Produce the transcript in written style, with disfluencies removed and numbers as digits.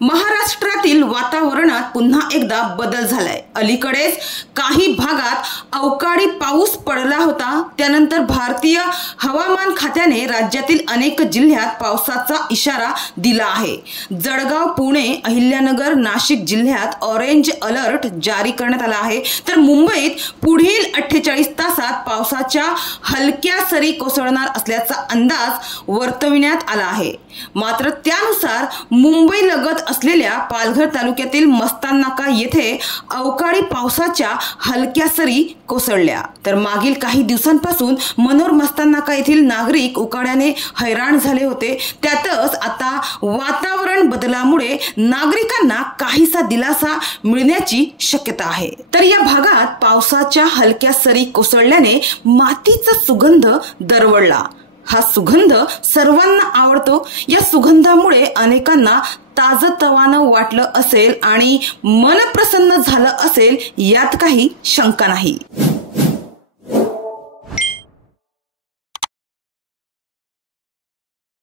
महाराष्ट्रातील वातावरणात पुन्हा एकदा बदल झालाय। अलीकडेच काही भागात अवकाळी पाऊस पडला होता। त्यानंतर भारतीय हवामान खात्याने राज्यातील अनेक जिल्ह्यात पावसाचा इशारा दिला आहे। जळगाव, पुणे, अहिल्यानगर, नाशिक जिल्ह्यात ऑरेंज अलर्ट जारी करण्यात आला आहे। तर मुंबईत पुढील 48 तासात पावसाच्या हलक्या सरी कोसळणार असल्याचा अंदाज वर्तविण्यात आला आहे। मात्र त्यानुसार मुंबई लगत असलेल्या पालघर तालुक्यातील मस्ताननाका येथे अवकाळी पावसाच्या हलक्या सरी कोसळल्या। तर मागील काही दिवसांपासून मनोर मस्ताननाका येथील नागरिक उकाड्याने हैराण झाले होते। त्यातच आता वातावरण बदलामुळे नागरिकांना काहीसा दिलासा मिळण्याची शक्यता आहे। तर या भागात पावसाच्या हलक्या सरी कोसळल्याने मातीचा सुगंध दरवळला। हा सुगंध सर्वांना आवडतो। या सुगंधामुळे अनेकांना ताजतवानं वाटलं असेल आणि मन प्रसन्न झालं असेल यात काही शंका नाही।